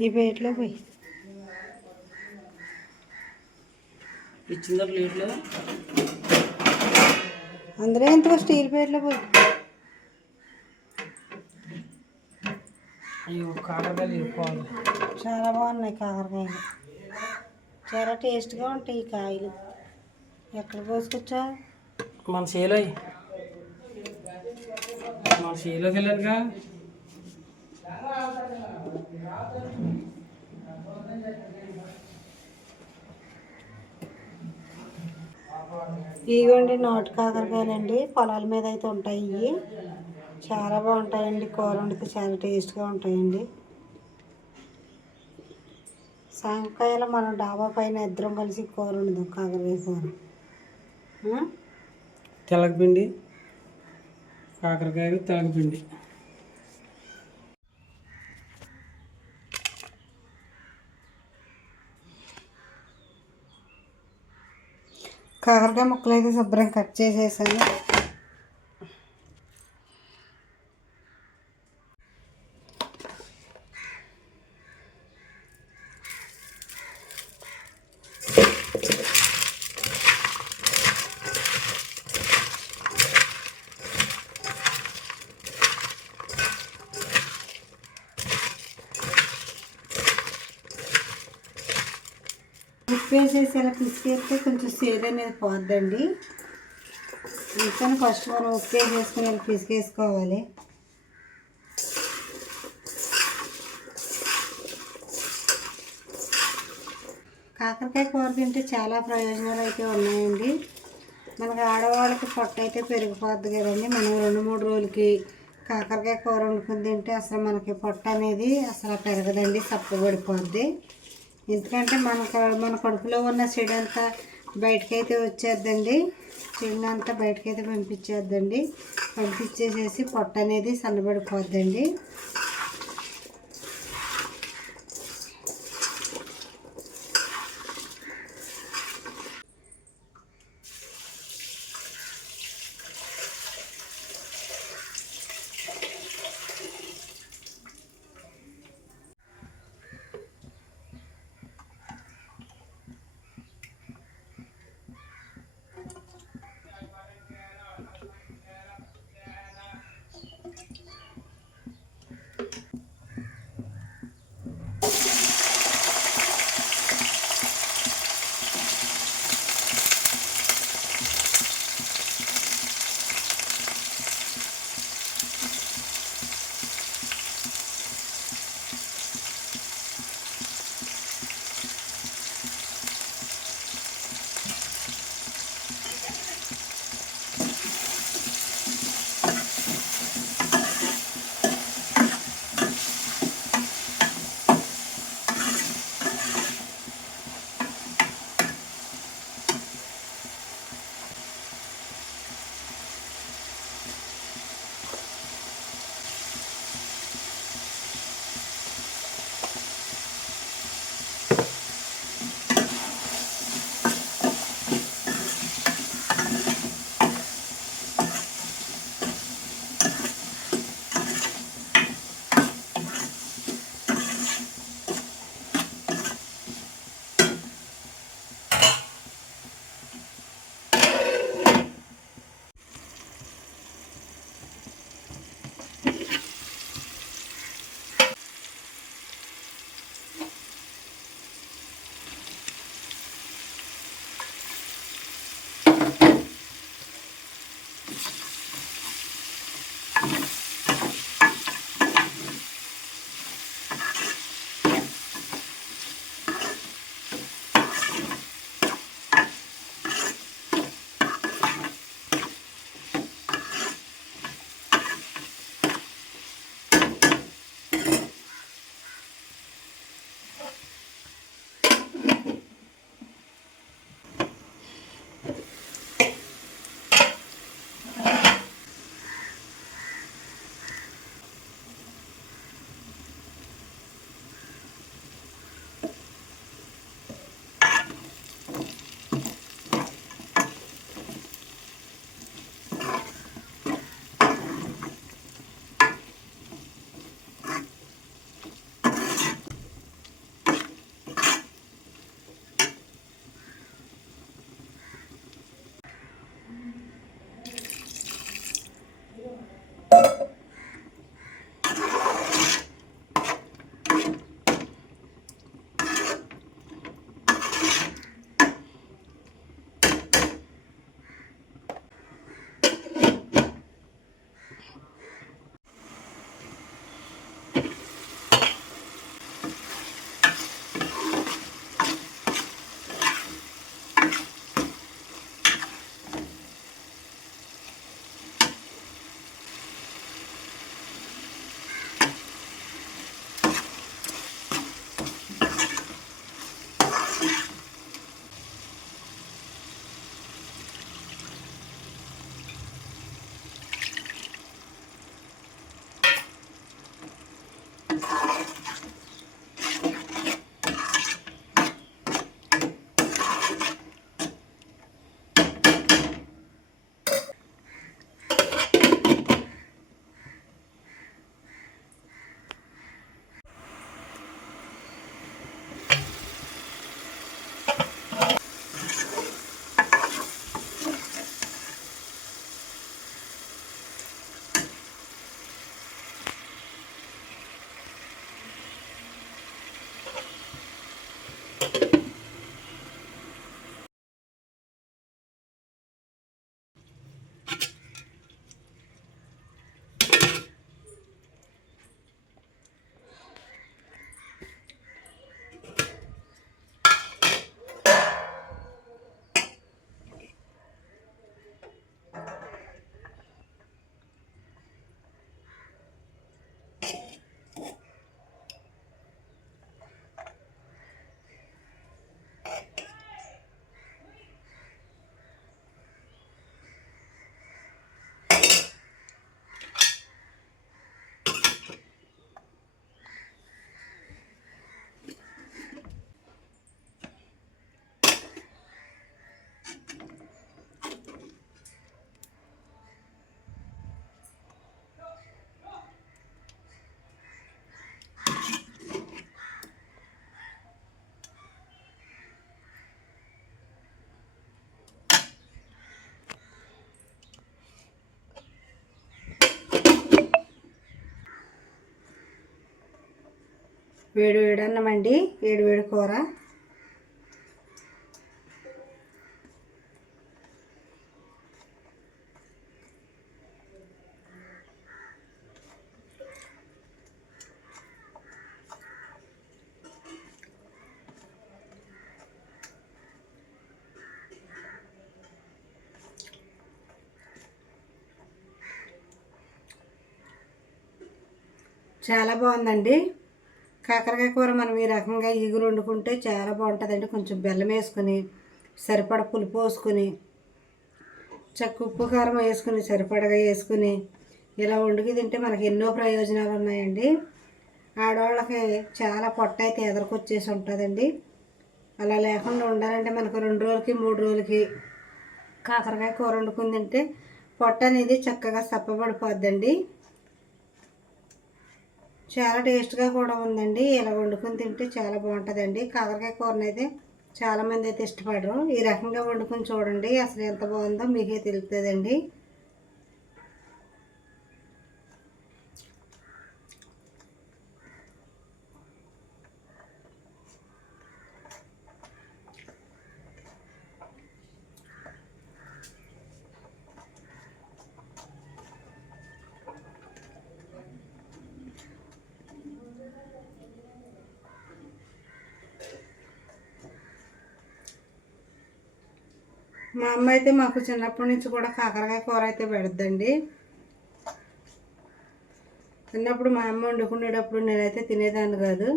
ఈ ప్లేట్లో పోయి. ఇచ్చిందా ప్లేట్లో? అందులో ఎంతకో స్టీల్ ప్లేట్లో పోయి. అయ్యో కాకరకాయలు ఇరుక్కోవాలి. చాలా బాగున్నాయి కాకరకాయలు. చాలా టేస్ట్గా ఉంటాయి ఈ కాయలు. ఎక్కడ కోసుకొచ్చా మన చేలో. మన చేలోకి వెళ్ళానుగా. ఇదిగోండి నాటు కాకరకాయలండి. పొలాల మీద అయితే ఉంటాయి ఇవి చాలా బాగుంటాయండి. కూర వండితే చాలా టేస్ట్గా ఉంటాయండి. సాంకాయలు మనం డాబా పైన ఇద్దరం కలిసి కూర వండుదాం కాకరకాయ కూర. తెలగపిండి కాకరకాయలు తెలగపిండి. కాకరకాయ ముక్కలు అయితే శుభ్రం కట్ చేసేసాను. ఉప్పు వేసేసి ఇలా పిసికేస్తే కొంచెం సేదు అనేది పోద్దండి. అందుకని ఫస్ట్ మనం ఉప్పే చేసుకుని ఇలా పిసికేసుకోవాలి. కాకరకాయ కూర తింటే చాలా ప్రయోజనాలు అయితే ఉన్నాయండి. మనకు ఆడవాళ్ళకి పొట్ట అయితే పెరిగిపోద్ది కదండి. మనం రెండు మూడు రోజులకి కాకరకాయ కూర వండుకుని తింటే అసలు మనకి పొట్ట అనేది అసలు పెరగదండి చప్పబడిపోద్ది ఎందుకంటే మన మన కడుపులో ఉన్న చెడు అంతా బయటకైతే వచ్చేద్దండి. చెడుని బయటకైతే పంపించేద్దండి. పంపించేసేసి పొట్ట అనేది సన్నబడిపోద్దండి. వేడి వేడి అన్నం అండి వేడి వేడి కూర. చాలా బాగుందండి. కాకరకాయ కూర మనం ఈ రకంగా ఈగురు వండుకుంటే చాలా బాగుంటుందండి. కొంచెం బెల్లం వేసుకుని సరిపడ పులుపు పోసుకుని చక్క ఉప్పు కారం వేసుకుని సరిపడగా వేసుకుని ఇలా వండుకి తింటే మనకి ఎన్నో ప్రయోజనాలు ఉన్నాయండి. ఆడవాళ్ళకి చాలా పొట్ట అయితే ఎదరకొచ్చేసి ఉంటుందండి. అలా లేకుండా ఉండాలంటే మనకు రెండు రోజులకి మూడు రోజులకి కాకరకాయ కూర వండుకుని తింటే పొట్ట అనేది చక్కగా సప్పబడిపోద్దండి. చాలా టేస్ట్గా కూడా ఉందండి. ఇలా వండుకొని తింటే చాలా బాగుంటుందండి. కాకరకాయ కూరని అయితే చాలామంది అయితే ఇష్టపడరు. ఈ రకంగా వండుకొని చూడండి అసలు ఎంత బాగుందో మీకే తెలుస్తుందండి మా అమ్మ అయితే మాకు చిన్నప్పటి నుంచి కూడా కాకరకాయ కూర అయితే పెడద్దండి. చిన్నప్పుడు మా అమ్మ వండుకునేటప్పుడు నేనైతే తినేదాన్ని కాదు.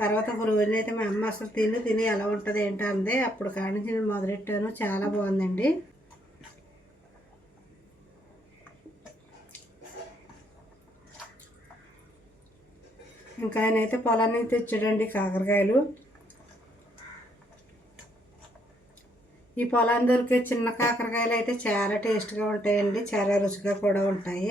తర్వాత ఒక రోజునైతే మా అమ్మ అసలు తిని తిని ఎలా ఉంటుంది ఏంటో అంది అప్పుడు కాడి నుంచి నేను మొదలెట్టాను. చాలా బాగుందండి. ఇంకా ఆయన అయితే పొలాన్ని తెచ్చాడండి కాకరకాయలు. ఈ పొలాందరికీ దొరికే చిన్న కాకరకాయలు అయితే చాలా టేస్ట్గా ఉంటాయండి చాలా రుచిగా కూడా ఉంటాయి.